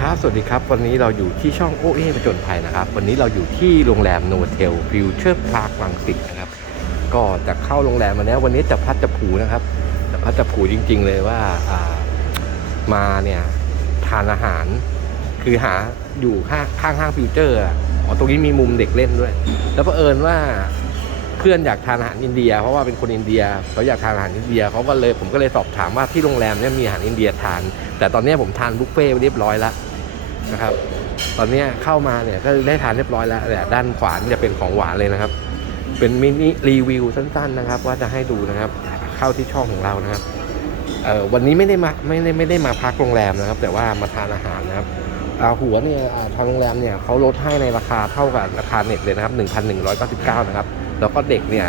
ครับ สวัสดีครับ วันนี้เราอยู่ที่ช่องโอเอประจนภัยนะครับ วันนี้เราอยู่ที่โรงแรมโนเทลฟิวเจอร์พาร์คลังสิตนะครับ ก็จะเข้าโรงแรมมาแล้ววันนี้จะพัดจะผูนะครับ จะพัดจะผูจริง ๆ เลยว่าามาเนี่ยทานอาหาร คือหาอยู่ข้างข้างห้างฟิวเจอร์อ๋อตรงนี้มีมุมเด็กเล่นด้วย แล้วเผอิญว่าเพื่อนอยากทานอาหารอินเดีย เพราะว่าเป็นคนอินเดียเขาอยากทานอาหารอินเดียเขาก็เลยผมก็เลยสอบถามว่าที่โรงแรมเนี่ยมีอาหารอินเดียทาน แต่ตอนนี้ผมทานบุฟเฟ่เรียบร้อยแล้ว นะครับ ตอนนี้เข้ามาเนี่ยก็ได้ทานเรียบร้อยแล้วแต่ด้านขวานจะเป็นของหวานเลยนะครับ เป็นมินิรีวิวสั้นๆนะครับ ว่าจะให้ดูนะครับ เข้าที่ช่องของเรานะครับเออวันนี้ไม่ได้มาไม่ได้ไม่ได้มาพักโรงแรมนะครับ แต่ว่ามาทานอาหารนะครับอาหัวเนี่ยอาทางโรงแรมเนี่ยเขาลดให้ในราคาเท่ากับราคาเน็ตเลยนะครับ 1,199 นะครับ แล้วก็เด็กเนี่ย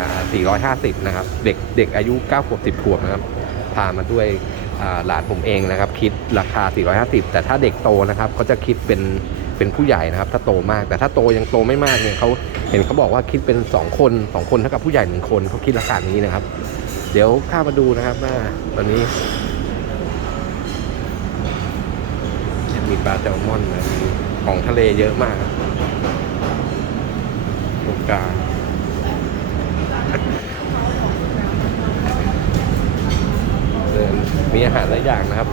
450 นะครับ เด็กเด็กอายุ 9 ขวบ 10 ขวบนะครับพามาด้วย หลานผมเองนะครับ คิดราคา 450 แต่ถ้าเด็กโตนะครับก็จะคิดเป็นเป็นผู้ใหญ่นะครับ ถ้าโตมากแต่ถ้าโตยังโตไม่มากเนี่ยเขาเห็นเขาบอกว่าคิดเป็น 2 คน 2 คนเท่ากับผู้ใหญ่หนึ่งคนเขาคิดราคานี้นะครับ เดี๋ยวข้ามาดูนะครับว่าตอนนี้มีปลาแซลมอนนะมีของทะเลเยอะมากตรงกลางเดิน มีอาหารหลายอย่างนะครับ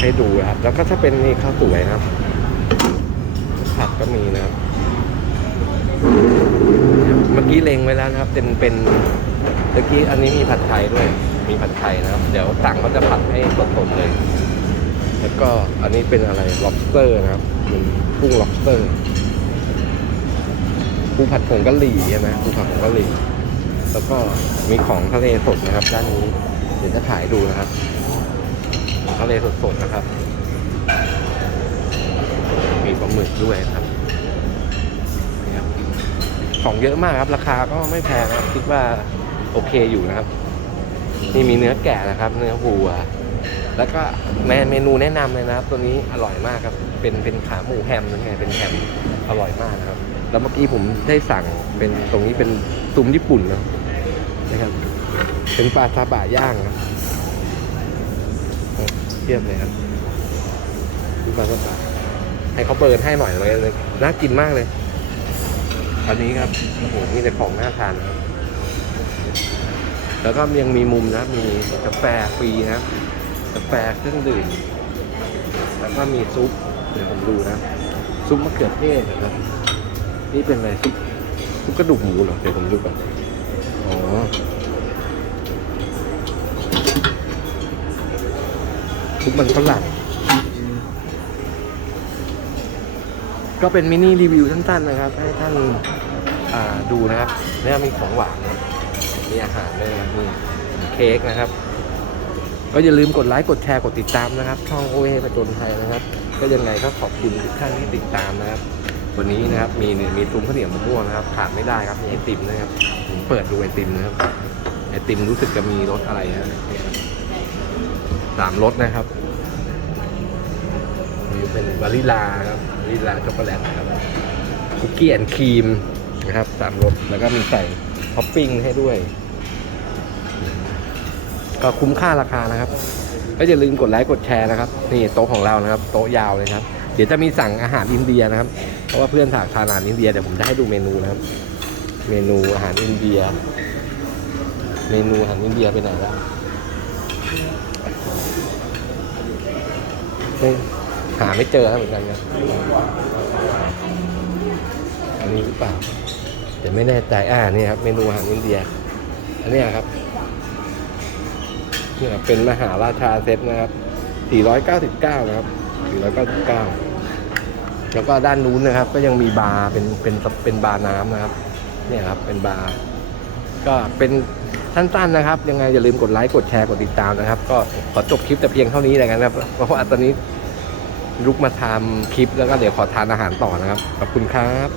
ให้ดูครับ แล้วก็ถ้าเป็นนี่ข้าวสวยนะครับ ผัดก็มีนะครับเมื่อกี้เล็งไว้แล้วนะครับ เป็นเป็นเมื่อกี้อันนี้มีผัดไทยด้วย มีผัดไทยนะครับ เดี๋ยวสั่งเขาจะผัดให้สดๆเลย แล้วก็อันนี้เป็นอะไร lobster นะครับเป็นกุ้ง lobster ปูผัดผงกะหรี่ใช่ไหมปูผัดผงกะหรี่ แล้วก็มีของทะเลสดนะครับ ด้านนี้ เดี๋ยวจะถ่ายดูนะครับ ทะเลสดๆนะครับ มีปลาหมึกด้วยครับของเยอะมากครับ ราคาก็ไม่แพงครับ คิดว่าโอเคอยู่นะครับ นี่มีเนื้อแกะนะครับ เนื้อวัว แล้วก็แมเมนูแนะนำเลยนะครับ ตัวนี้อร่อยมากครับ เป็นเป็นขาหมูแฮมนั่นไงเป็นแฮมอร่อยมากนะครับ แล้วเมื่อกี้ผมได้สั่งเป็นตรงนี้เป็นซุ้มญี่ปุ่นนะนะครับ เป็นปลาซาบะย่างครับ เทียบเลยครับเป็นปลาซาบะให้เขาเปิดให้หน่อยเลยเลยน่ากินมากเลย อันนี้ครับโอ้โหมีแต่ของน่าทานนะครับแล้วก็ยังมีมุมนะมีกาแฟฟรีนะกาแฟเครื่องดื่มแล้วก็มีซุปเดี๋ยวผมดูนะ ซุปมะเขือเทศนะครับนี่เป็นอะไรซุปซุปกระดูกหมูเหรอเดี๋ยวผมดูก่อนอ๋อ ซุปมันฝรั่งก็เป็นมินิรีวิวสั้นๆนะครับ ให้ท่านดูนะครับเนี่ยมีของหวานนะมีอาหารด้วยนะครับนี่มีเค้กนะครับ ก็อย่าลืมกดไลค์กดแชร์กดติดตามนะครับ ช่องโอเอประจนไทยนะครับ ก็ยังไงก็ขอบคุณทุกท่านที่ติดตามนะครับ วันนี้นะครับมีมีซุ้มข้าวเหนียวมะม่วงนะครับขาดไม่ได้ครับมีไอติมนะครับผมเปิดดูไอติมนะครับไอติมรู้สึกจะมีรสอะไรนะ สามรสนะครับมีเป็นวานิลาครับวานิลาช็อกโกแลตครับคุกกี้แอนด์ครีมนะครับสามรสแล้วก็มีใส่ท็อปปิ้งให้ด้วย ก็คุ้มค่าราคานะครับ ก็อย่าลืมกดไลค์กดแชร์นะครับ นี่โต๊ะของเรานะครับ โต๊ะยาวเลยครับ เดี๋ยวจะมีสั่งอาหารอินเดียนะครับ เพราะว่าเพื่อนถากทานอาหารอินเดียเดี๋ยวผมจะให้ดูเมนูนะครับ เมนูอาหารอินเดีย เมนูอาหารอินเดียไปไหนแล้วเฮ้ย หาไม่เจอครับเหมือนกันครับอันนี้หรือเปล่าเดี๋ยวไม่แน่ใจอ่านี่ครับเมนูอาหารอินเดีย อันนี้ครับเนี่ยเป็นมหาราชาเซตนะครับ 499 นะครับ 499 แล้วก็ด้านนู้นนะครับ ก็ยังมีบาร์เป็นเป็นเป็นบาร์น้ำนะครับ เนี่ยครับเป็นบาร์ก็เป็นสั้นๆนะครับ ยังไงอย่าลืมกดไลค์กดแชร์กดติดตามนะครับ ก็ขอจบคลิปแต่เพียงเท่านี้แล้วกันนะครับเพราะว่าตอนนี้ ลุกมาทำคลิปแล้วก็เดี๋ยวขอทานอาหารต่อนะครับ ขอบคุณครับ